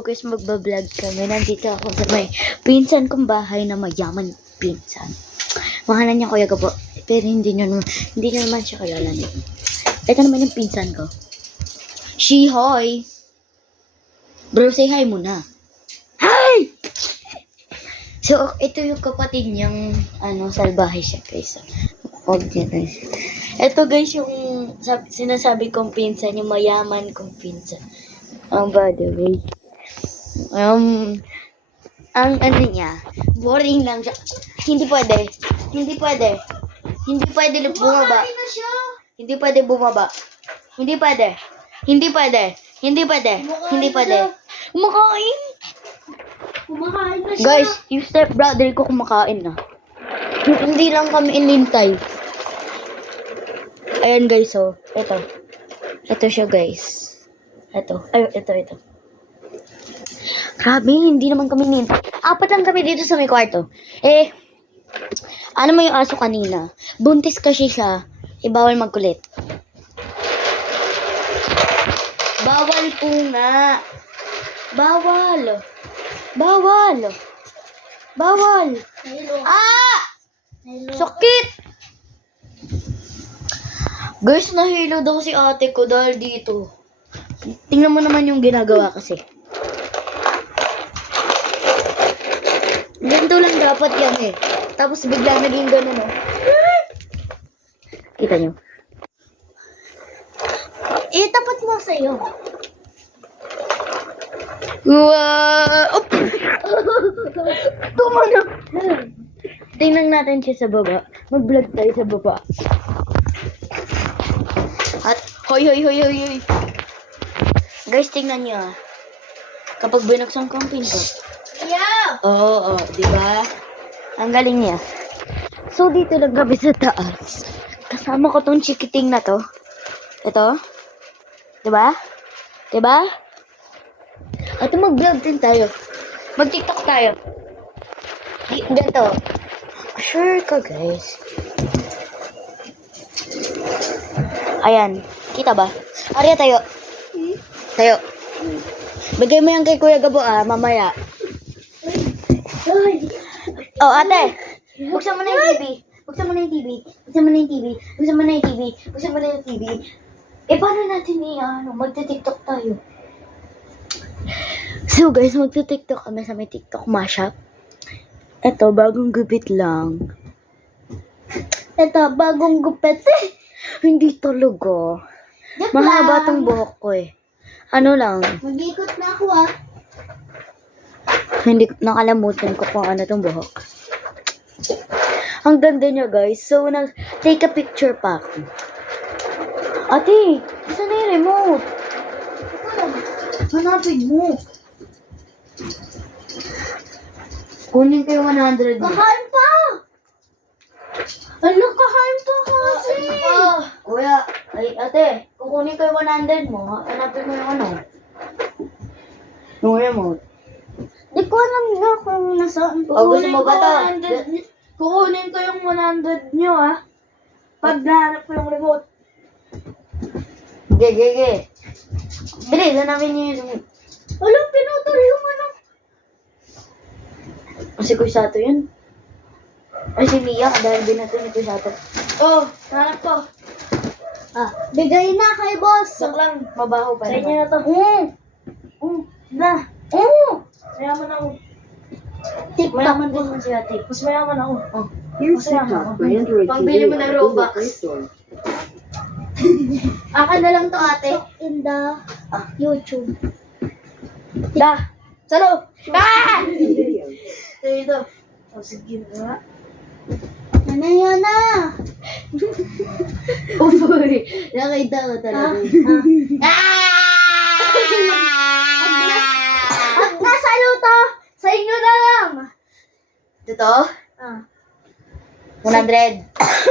guys, magbablog kami. Nandito ako sa may pinsan kong bahay na mayaman pinsan. Mahalan niya Kuya Gabo. Pero hindi niyo naman siya kilala. Ito naman yung pinsan ko. Hoy! Bro, say hi muna. Hi! So, ito yung kapatid niyang, salbahe siya, guys. Ito, guys, yung sinasabi kong pinsan, yung mayaman kong pinsan. By the way, ang niya, boring lang siya. Hindi pwede bumaba. Hindi pwede bumaba. Hindi pwede. Kumakain na siya. Guys, yung stepbrother ko kumakain na. Hindi lang kami inintay. Ayan guys, oh. Ito siya guys. Ito. Grabe, hindi naman kami inintay. 4 lang kami dito sa may kwarto. Ano mo yung aso kanina? Buntis kasi siya. Bawal magkulit. Bawal po nga. Bawal. Hello. Sakit! Guys, nahilo daw si ate ko dahil dito. Tingnan mo naman yung ginagawa kasi. Ganito lang dapat yan eh. Tapos bigla naging gano'n oh. Kita nyo? Tapat mo sa'yo. Wow! Tuma na! Tingnan natin siya sa baba. Mag-vlog tayo sa baba. At, hoy! Guys, tingnan niyo ah. Kapag binuksan ko ang pinto. Yeah! Oo, di ba? Ang galing niya. So, dito lang kami sa taas. Kasama ko tong chikiting na to. Ito. Di ba? At mag-vlog din tayo. Mag-TikTok tayo. Ganito. Sure ka, guys. Ayan. Kita ba? Arya, tayo. Tayo. Bigay mo yan kay Kuya Gabo, mamaya. Oh, ate. Buksan mo na yung TV. Paano natin magti-TikTok tayo? So guys, magti-TikTok kami sa may TikTok mashup. Ito, bagong gupit lang. Ito, bagong gupit. Hindi talaga. Mahaba tong buhok ko eh. Ano lang, Mag-ikot na ako hindi nakalamutan ko kung ano tong buhok. Ang ganda niya guys. So, take a picture pa ako. Ate, saan na yung remote? Hanapin mo. Kunin ko yung 100 mo. Kahain pa! Ano, kahain pa kasi? Kuya, ate, kukunin ko yung 100 mo. Hanapin mo yung yung remote. Di ko alam nga kung nasaan po. Gusto mo ba to? Kukunin ko yung 100 nyo pag nahanap ko yung remote. Gege. Bilis, hanapin niyo yung remote. Walang pinutol yung Si Kuya Sato yun. Ay, si Mia, dahil binato ni Kuya Sato. Hanap ko. Bigay na kay boss. Sak lang, mabaho pa Sa inyo naman. na to. Na. Mayaman ako. Mayaman din mo si ate. Mas mayaman ako. Here's TikTok for Android Pambili TV mo ng at Google Robux. Play Store. Akin na lang to ate. In the YouTube. Salo! Videos. Dito. Sige na. Yun na. Uy, nakita ko talaga. Pag nasa luto, sa inyo na lang. Ito? 100.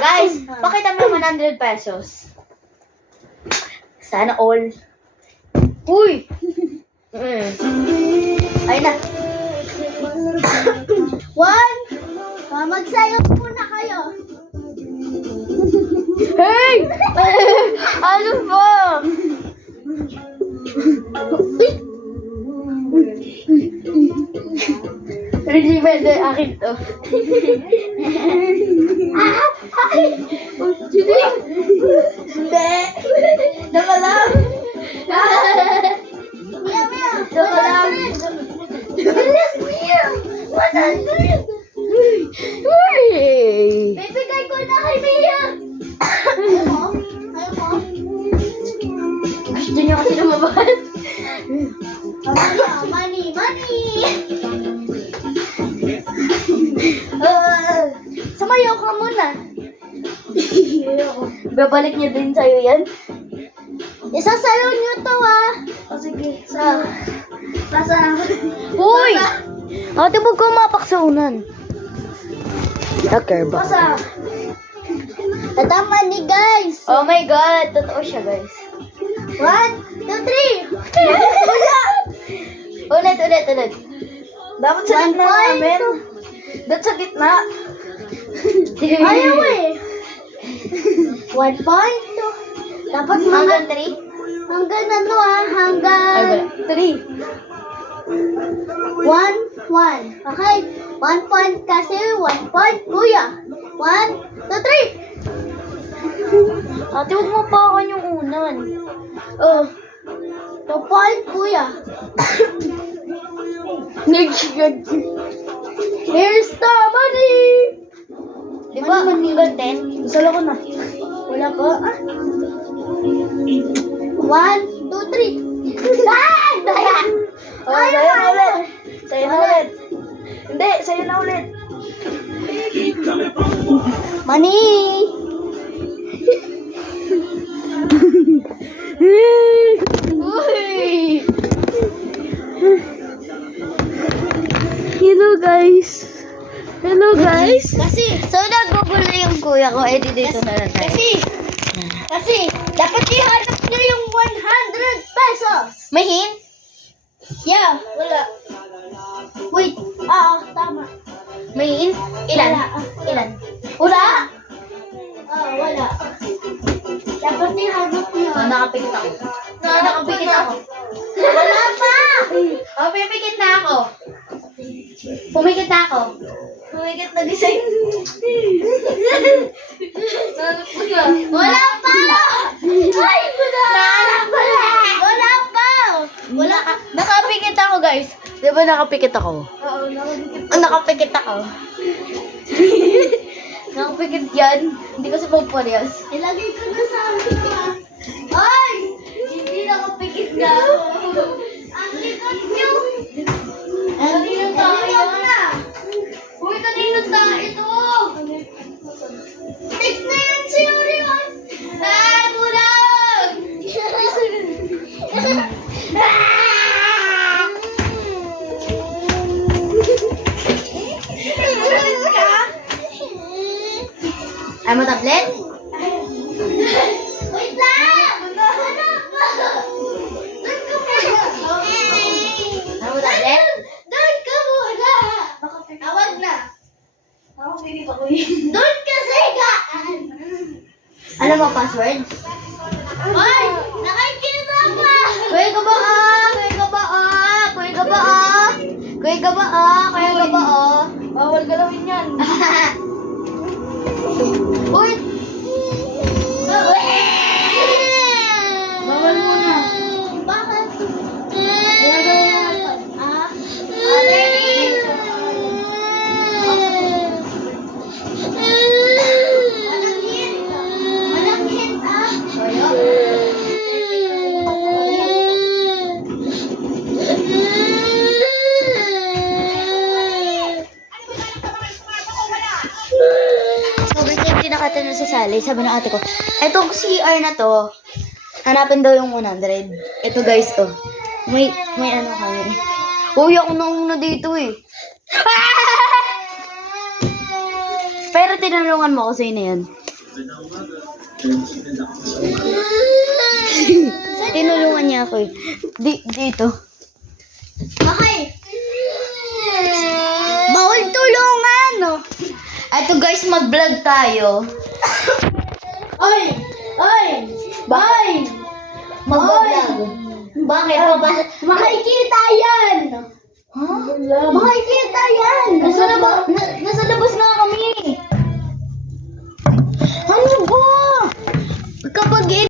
Guys, pakita mo yung 100 pesos. Sana all. Uy! Ay na. 1. Magsayo muna kayo. Hey! Ano ba? Hindi pwede, akin to. Hindi. Daka lang. Daka lang. Uy! Bibigay ko na kay Mia. Gusto niyo kasi lumabas. Money. Sumayaw ka muna. Babalik niya din sa'yo yan. Isasayaw niyo to O sige, Pasa. Uy! Ate, huwag ka mapaksaunan. Okay ba? Pasa. Tatama ni guys. Oh my God! Totoo siya, guys. 1, 2, 3. Wala. Ulit. Dapat sa gitna namin. Dapat sa gitna. Ayaw eh. 1 point. Dapat Hanggang 3? hanggang hanggang Ay, wala. 3. 1. Okay? 1 point kasi 1 point, kuya. 1, 2, 3. Ate, huwag mo pakan yung unan. Oh. 2 point, kuya. Here's the money. Di ba? Hanggang 10? Sala ko na. Wala pa. 1, 2, 3. Ay! Daya! Oh, sa'yo na ulit. Sa'yo na ulit. Hindi, sa'yo na ulit. Money! Uy! Hello, guys. Kasi, So, nagugulo yung kuya ko. Eh, dito na lang tayo. kasi, dapat ihanap niyo yung 100 pesos. May hint? Yeah, wala. Wait, tama. May hint? Ilan? Ilan? Wala? Wala. Dapat ihanap niyo. Oh, nakapikit ako. Nakapikit ako. Wala pa! Oh, pipikit na ako. Pumikit na ako. Pumikit na design. Wala pa! Ay, wala pa! Wala ka. Nakapikit ako, guys. Di ba nakapikit ako? Oo, nakikita. Nakapikit ako. Nakapikit yan. Hindi ko sa pagparyas. Ilagay ko na sa akin Ay! Hindi nakapikit na ako. Ang likod niyo. Kanino tayo? Uy, kanino tayo ito? Tik na yan si Orion. Kulang! Kulang ka? Ay mo tablet? Wait lang! Hanap pa! Doon ka muna! Ay mo tablet? Doon ka muna! Tawag na! Ako pinip ako yun. Doon ka sigaan! Ano mo password? Ay! Nakikita ka! Kuya ka ba ah? Kuya ka ba ah? Kuya ka ba ah? Kuya ka ba ah? Kuya ka ba ah? Bawal galawin yan. Uy! Bawal muna. Bakit? Walang hint So guys, yung tinakatanong sa sali, sabi ng ate ko, etong CR na to, hanapin daw yung 100. Ito guys, to. May ano kami. Uy, ako nauna dito eh. Pero tinulungan mo ako sa'yo na yan. Tinulungan niya ako eh. Dito. Okay. Bawal tulungan, no? Eto guys, mag-vlog tayo. Ay! Ay! Ay! Mag-vlog. Bakit? Makikita yan! Ha? Makikita yan! Nasa labas nga kami! Ano ba? Kapag